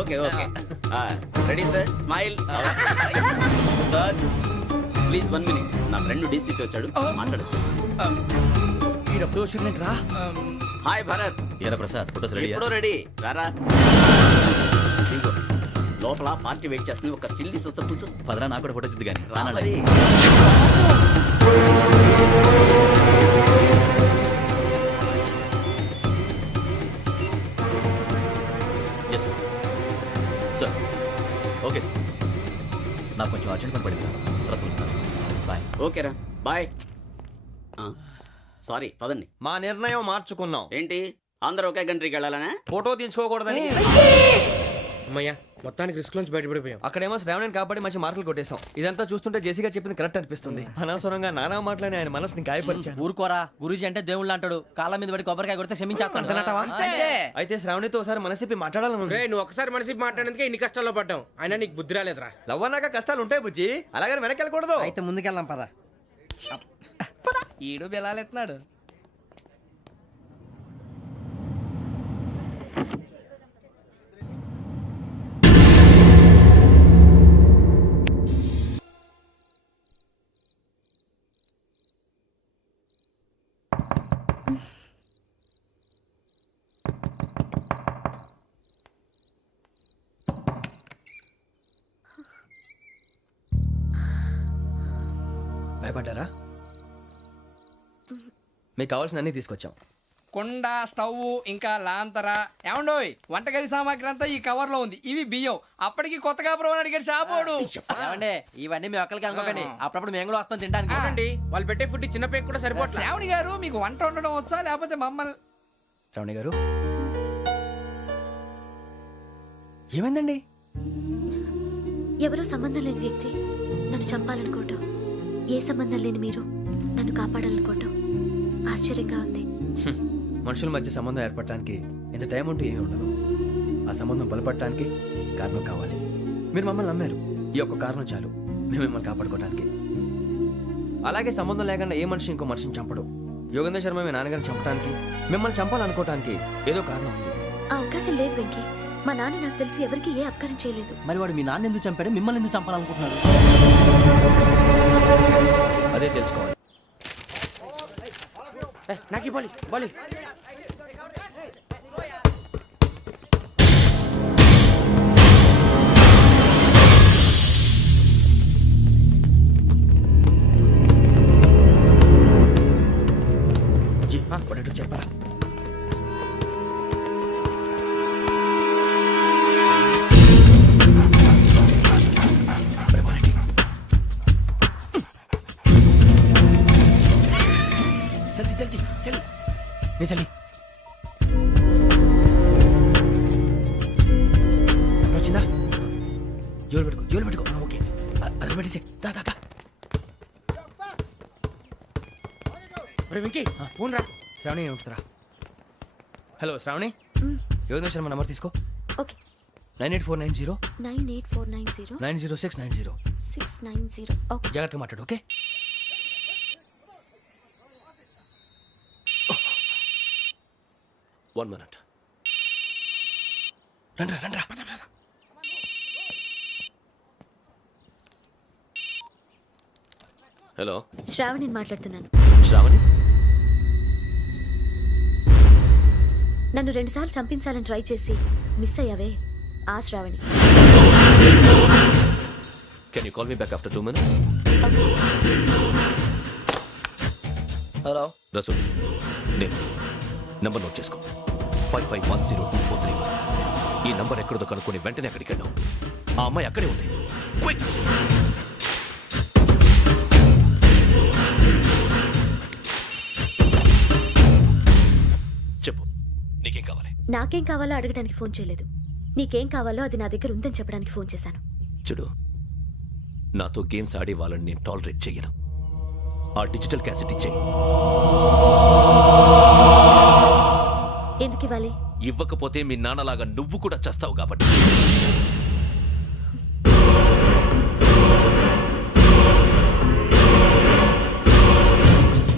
Okay okay ready sir smile please 1 minute. నా friend డీసీకి వచ్చాడు మాట్లాడచ్చు. ఈడప్పుడు వచ్చిందంటరా. హాయ్ భరత్. ఏరా ప్రసాద్, ఫోటోస్ రెడీ? ఎప్పుడో రెడీ. రారా ఇదిగో, లోపల పార్టీ వెయిట్ చేస్తుంది. ఒక స్టిల్ తీసి వస్తా, కూర్చో. పదరా, నాకు కూడా ఫోటో చూద్దు కానీ. రా మరి. Yes sir. Sir okay sir, నాకు కొంచెం అర్జెంట్ పని పడింది, తర్వాత చూస్తాను. బాయ్. ఓకేరా బాయ్. సారీ పదండి. మా నిర్ణయం మార్చుకున్నాం. ఏంటి అందరూ ఒకే కంట్రీకి వెళ్ళాలనే? ఫోటో తీసుకోకూడదని. అమ్మయ్యా, మొత్తానికి రిస్క్ నుంచి బయటపడిపోయాం. అక్కడేమో శ్రావణిని కాబట్టి మంచి మార్కులు కొట్టేశాం. ఇదంతా చూస్తుంటే జేసీగా చెప్పింది కరెక్ట్ అనిపిస్తుంది. అనవసరంగా నానా మాటలని ఆయన మనసుని గాయపరిచాను. ఊరుకోరా, గురూజీ అంటే దేవుళ్ళు అంటాడు. కాళ్ళ మీద పడి కొబ్బరికాయ కొడితే క్షమించేస్తానంటావా? అయితే శ్రావణితో ఒకసారి మనసిప్పి మాట్లాడాలను. రే, నువ్వు ఒకసారి మనసి మాట్లాడేందుకే ఇన్ని కష్టాల్లో పడ్డాం. అయినా నీకు బుద్ధి రాలేదురా. లవ్ అన్నాక కష్టాలు ఉంటాయి బుజ్జి, అలాగని వెనక్కి వెళ్ళకూడదు. అయితే ముందుకెళ్దాం పద. ఈడు బెలాలెత్తున్నాడు. భయపడ్డారా? మీకు కావాల్సిన అన్ని తీసుకొచ్చాం. కుండ, స్టవ్, ఇంకా లాంతర. ఏమండోయ్, వంటగది సామాగ్రి అంతా ఈ కవర్ లో ఉంది. ఇవి బియ్యం. అప్పటికి కొత్తగా బ్రౌన్ అడిగాడు షాపోడు. ఏమండి, ఇవన్నీ మీ ఒక్కరికి అనుకోకండి. అప్పుడప్పుడు మేము కూడా వస్తాం తినడానికి. చూడండి, వాళ్ళు పెట్టే ఫుడ్ చిన్న పేక్ కూడా సరిపోతుంది. శ్రావణి గారు, మీకు వంట వండడం వచ్చా లేకపోతే మమ్మల్ని? శ్రావణి గారు ఏమైందండి? ఎవరో సంబంధం లేని వ్యక్తి నన్ను చంపాలనుకోవటం, ఏ సంబంధం లేని మీరు నన్ను కాపాడాలనుకోవటం ఆశ్చర్యంగా ఉంది. మనుషుల మధ్య సంబంధం ఏర్పడటానికి ఇంత టైం ఉంటే ఏమీ ఉండదు. ఆ సంబంధం బలపడటానికి కారణం కావాలి. మీరు మమ్మల్ని నమ్మారు, ఈ ఒక్క కారణం చాలు మేము మిమ్మల్ని కాపాడుకోవడానికి. అలాగే సంబంధం లేకుండా ఏ మనిషి ఇంకో మనిషిని చంపడు. యోగేంద్ర శర్మ మీ నాన్నగారిని చంపడానికి, మిమ్మల్ని చంపాలనుకోవటానికి ఏదో కారణం ఉంది. ఆ అవకాశం లేదు వెంకీ. మా నాన్న నాకు తెలిసి ఎవరికి ఏ అపకారం చేయలేదు. మరి వాడు మీ నాన్న ఎందుకు చంపాడు, మిమ్మల్ని ఎందుకు చంపాలనుకుంటున్నాడు? అదే తెలుసుకోవాలి. నాకు ఇవ్వాలి బాలి. చెప్పరా? చలి వచ్చిందా? జోలు పెట్టుకో. ఓకే, అది పెట్టేసి దా. వెంకీ ఫోన్ రా. శ్రావణి ఉంటుందిరా. హలో శ్రావణి, యోగేంద్ర శర్మ నంబర్ తీసుకో. ఓకే. 98490 98490 90690. 690. ఓకే. జాగ్రత్తగా మాట్లాడు. ఓకే. One minute. రండ్రా. హలో, శ్రావణిని మాట్లాడుతున్నాను. శ్రావణి, నన్ను 2 సార్లు చంపించాలని ట్రై చేసి మిస్ అయ్యావే, ఆ Shravani. Can you call me back after 2 minutes? Hello Rasu, నేను నంబర్ నోట్ చేసుకో. 55102435. ఈ నంబర్ ఎక్కడదో కనుక్కొని వెంటనే అక్కడికి వెళ్ళాం. ఆ అమ్మాయి అక్కడే ఉంది. క్విక్! చెప్పు, నీకేం కావాలి? నాకేం కావాలో అడగడానికి ఫోన్ చేయలేదు. నీకేం కావాలో అది నా దగ్గర ఉందని చెప్పడానికి ఫోన్ చేశాను. చూడు, నాతో గేమ్స్ ఆడే వాళ్ళని నేను టాలరేట్ చెయ్యను. ఆ డిజిటల్ క్యాసెట్ ఇచ్చేయి. ఎందుకు ఇవ్వాలి? ఇవ్వకపోతే మీ నాన్నలాగా నువ్వు కూడా చస్తావు కాబట్టి.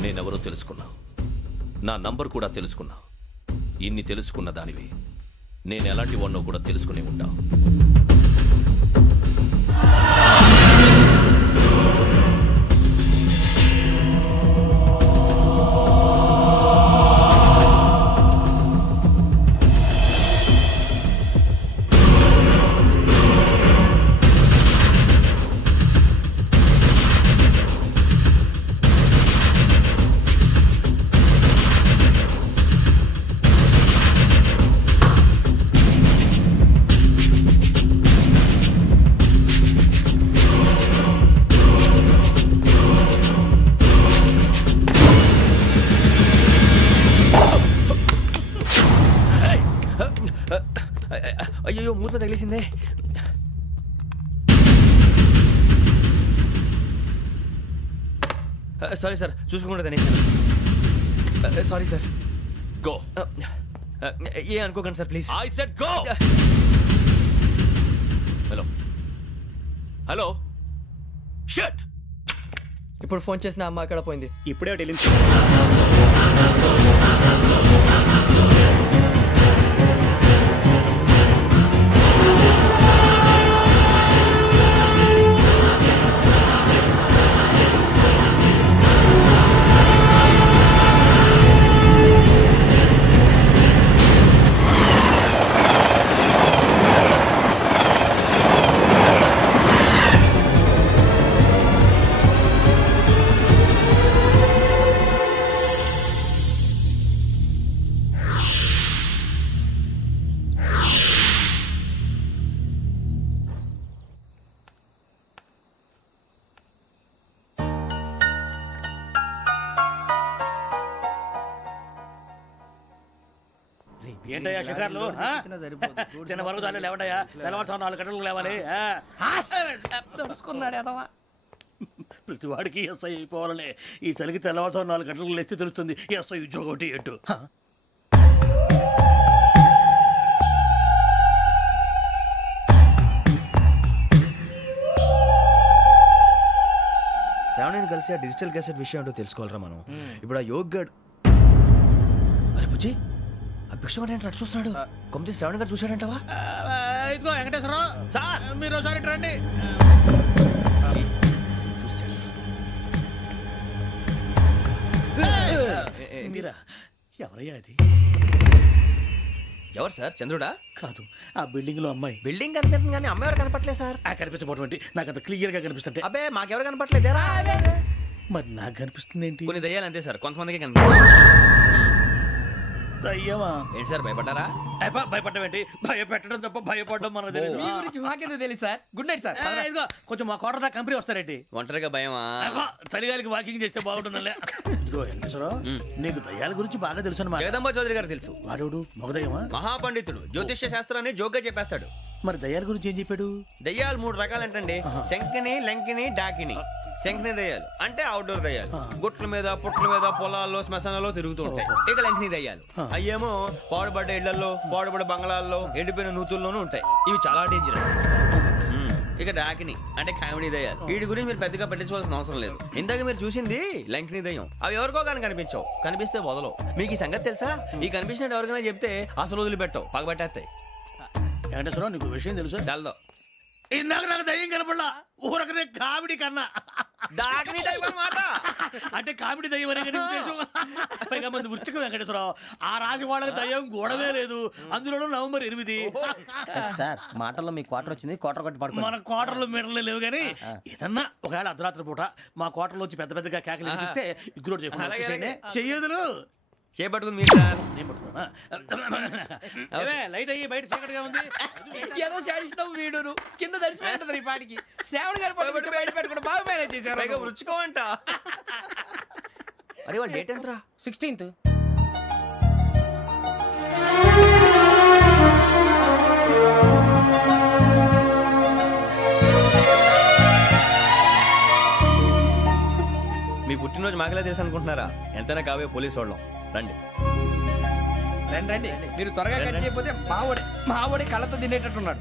నేనెవరో తెలుసుకున్నావు, నా నంబర్ కూడా తెలుసుకున్నావు. ఇన్ని తెలుసుకున్న దానివి, ఎందుకు నా దగ్గర దాచావు? ఎందుకంటే నువ్వు నన్ను చంపాలనుకుంటున్నావు. ఎందుకంటే నువ్వు నా నంబర్ కూడా తెలుసుకున్నావు. నా నంబర్ కూడా తెలుసుకున్నావు. నా నంబర్ కూడా తెలుసుకున్నావు. నా నంబర్ కూడా తెలుసుకున్నావు. నేను ఎలాంటి వాడినో కూడా తెలుసుకునే ఉంటా. అయ్యో మూత తగిలేసిందే. సారీ సార్, చూసుకుంటా తినేసాను. Sorry sir. గో. ఏ అనుకోకండి sir please. I said go. Hello hello shut. ఇప్పుడు ఫోన్ చేసిన అమ్మ అక్కడ పోయింది. ఇప్పుడే వెళ్ళింది. ఏంటయ్యా షికార్లు? తిన వరకు దాన్ని లేవండయ్యా. తెల్లవారుతో 4 గంటలకు లేవాలి. తెలుసుకున్నాడు ఎదవా. ప్రతి వాడికి ఎస్ఐ అయిపోవాలని ఈ చలికి తెల్లవారుతో 4 గంటలకు లేస్తే తెలుస్తుంది ఎస్ఐ ఉద్యోగం ఒకటి ఎట్టు. శ్రావణిని కలిసి ఆ డిజిటల్ క్యాసెట్ విషయం ఏంటో తెలుసుకోవాలరా మనం. ఇప్పుడు ఆ యోగ్ గడ్. అరే బుజ్జి, ఆ భిక్షం అంటే అటు చూస్తున్నాడు. కొమ్మతి శ్రావణి గారు చూశాడంటావా? ఇదిగో వెంకటేశ్వరరావు సార్, మీరు ఒకసారి ఇటు రండి. మీరా? ఎవరయ్యా అది? ఎవరు సార్? చంద్రుడా? కాదు, ఆ బిల్డింగ్ లో అమ్మాయి. బిల్డింగ్ కనిపిస్తుంది కానీ అమ్మ ఎవరు కనపట్లేదు సార్. కనిపించబోటువంటి నాకు అంత క్లియర్ గా కనిపిస్తుంటే. అబ్బే మాకెవరు కనపట్లేదేరా. మరి నాకు కనిపిస్తుంది ఏంటి? కొన్ని దయ్యాలు అంతే సార్, కొంతమందికి కనిపిస్తుంది. అయ్యమా ఏంటి సార్ భయపడ్డారా? భయపడడం ఏంటి? భయపెట్టడం తప్ప భయపడడం మనకు తెలియదు. మీ గురించి మాకెందుకు తెలుసు సార్. Good night sir. ఇదిగో కొంచెం మా కోట దాకా కంపెనీ వస్తారేంటి? ఒంటరిగా భయమా? చలిగాలికి వాకింగ్ చేస్తే బాగుంటుందిలే. ఇదిగో వెంకటేశ్వరరావు, నీకు దయ్యాల గురించి బాగా తెలుసు అన్నమాట. జగదంబ చౌదరి గారు తెలుసు. వాడోడు మగదయ్యమా? మహాపండితుడు, జ్యోతిష్య శాస్త్రాన్ని జోగ్గా చెప్పేస్తాడు. మరి దయ్యాల గురించి ఏం చెప్పాడు? దయ్యాలు 3 రకాలంటండి. శంకిని, లంకిని, డాకిని. శంకిని దయ్యాలు అంటే అవుట్డోర్ దయ్యాలు, గుట్ల మీద పుట్ల మీద పొలాల్లో శ్మశానాల్లో తిరుగుతూ ఉంటాయి. ఇక లంకిని దయ్యాలు అయ్యేమో పాడుబడ్డ ఇళ్లలో, పాడుబడ్డ బంగ్లాల్లో, ఎండిపోయిన నూతుల్లోనూ ఉంటాయి. ఇవి చాలా డేంజరస్. ఇక డాకిని అంటే కామెడీ దయ్యాలు. వీటి గురించి మీరు పెద్దగా పట్టించుకోవాల్సిన అవసరం లేదు. ఇందాక మీరు చూసింది లంకిని దయ్యం. అవి ఎవరికో కానీ కనిపించవు, కనిపిస్తే వదలవు. మీకు ఈ సంగతి తెలుసా? ఈ కనిపించినట్టు ఎవరికైనా చెప్తే అసలు వదిలిపెట్టవు, పగబట్టేస్తాయి. వెంకటేశ్వరరావు, నీకు విషయం తెలుసు? డల్దో ఇందాక నాకు దయ్యం కనపడలా, ఊరకనే కామెడీ కన్నా. డాకిని టైప్ అన్నమాట. అంటే కామెడీ దయ్యం అనే కదా ఉద్దేశం. పైగా మంది ఉచ్చక వెంకటేశ్వరరావు, ఆ రాజు వాళ్ళకి దయ్యం గొడవే లేదు. అందులోనూ నవంబర్ 8. సార్ మాటల్లో మీ క్వార్టర్ వచ్చింది, క్వార్టర్ కొట్టి పడుకో. మన క్వార్టర్లో మీటర్లు లేవు కానీ ఏదన్నా ఒకవేళ అర్ధరాత్రి పూట మా క్వార్టర్లో వచ్చి పెద్ద పెద్దగా కేకలు వినిపిస్తే ఇగ్గురు చెయ్యదులు చేపట్టుకుంది మీరు సార్. నేను పట్టుకున్నా. లైట్ అయ్యి బయట చీకటిగా ఉంది. ఏదో శాడిస్తావు వీడును కింద దర్శనం ఈ పాటికి. శ్రావణ్ గారు పట్టుకొచ్చి బయట పెట్టుకుంటే బాగా మేనేజ్ చేశారు. పైగా రుచుకోవంట. అరే వాళ్ళ డేట్ ఎంతరా? 16th. మీ పుట్టినరోజు మాకలే తెలుసు అనుకుంటున్నారా? ఎంతైనా కావే పోలీసు వాళ్ళం. రండి రండి మీరు త్వరగా కట్ చేయకపోతే మావడి కళ్ళతో తినేటట్టున్నాడు.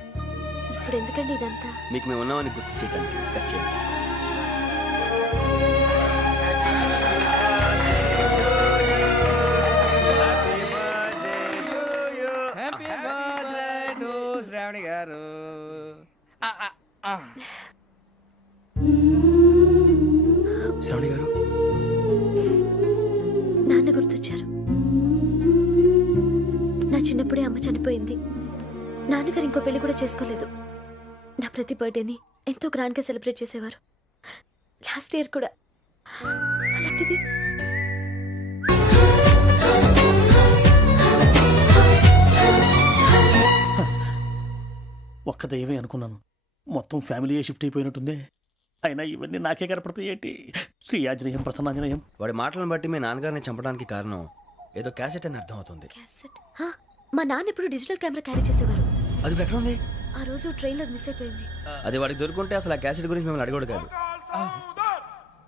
ఇప్పుడు ఎందుకండి ఇదంతా? మీకు మేము ఉన్నామని గుర్తు చేయడానికి కట్ చేయండి. హ్యాపీ బర్త్డే గారు ఆ, ఆ, ఆ. శ్రావణి గారు నాన్న గుర్తొచ్చారు. నా చిన్నప్పుడే అమ్మ చనిపోయింది. నాన్నగారు ఇంకో పెళ్లి కూడా చేసుకోలేదు. నా ప్రతి బర్త్డేని ఎంతో గ్రాండ్గా సెలబ్రేట్ చేసేవారు. లాస్ట్ ఇయర్ కూడా. అలాంటిది ఒక్క దయ్యమే అనుకున్నాను, మొత్తం ఫ్యామిలీయే షిఫ్ట్ అయిపోయినట్టుందే. అయినా ఇవన్నీ నాకే కనపడతాయి ఏంటి? శ్రీ ఆంజనేయం ప్రసన్నాంజనేయం. వాడి మాటలను బట్టి మీ నాన్నగారిని చంపడానికి కారణం ఏదో క్యాసెట్ అని అర్థం అవుతుంది. క్యాసెట్. మా నాన్న ఇప్పుడు డిజిటల్ కెమెరా క్యారీ చేసేవారు. అది ఇప్పుడు ఎక్కడ ఉంది? ఆ రోజు ట్రైన్లో మిస్ అయిపోయింది. అది వాడికి దొరుకుంటే అసలు ఆ క్యాసెట్ గురించి మిమ్మల్ని అడగడు కాదు.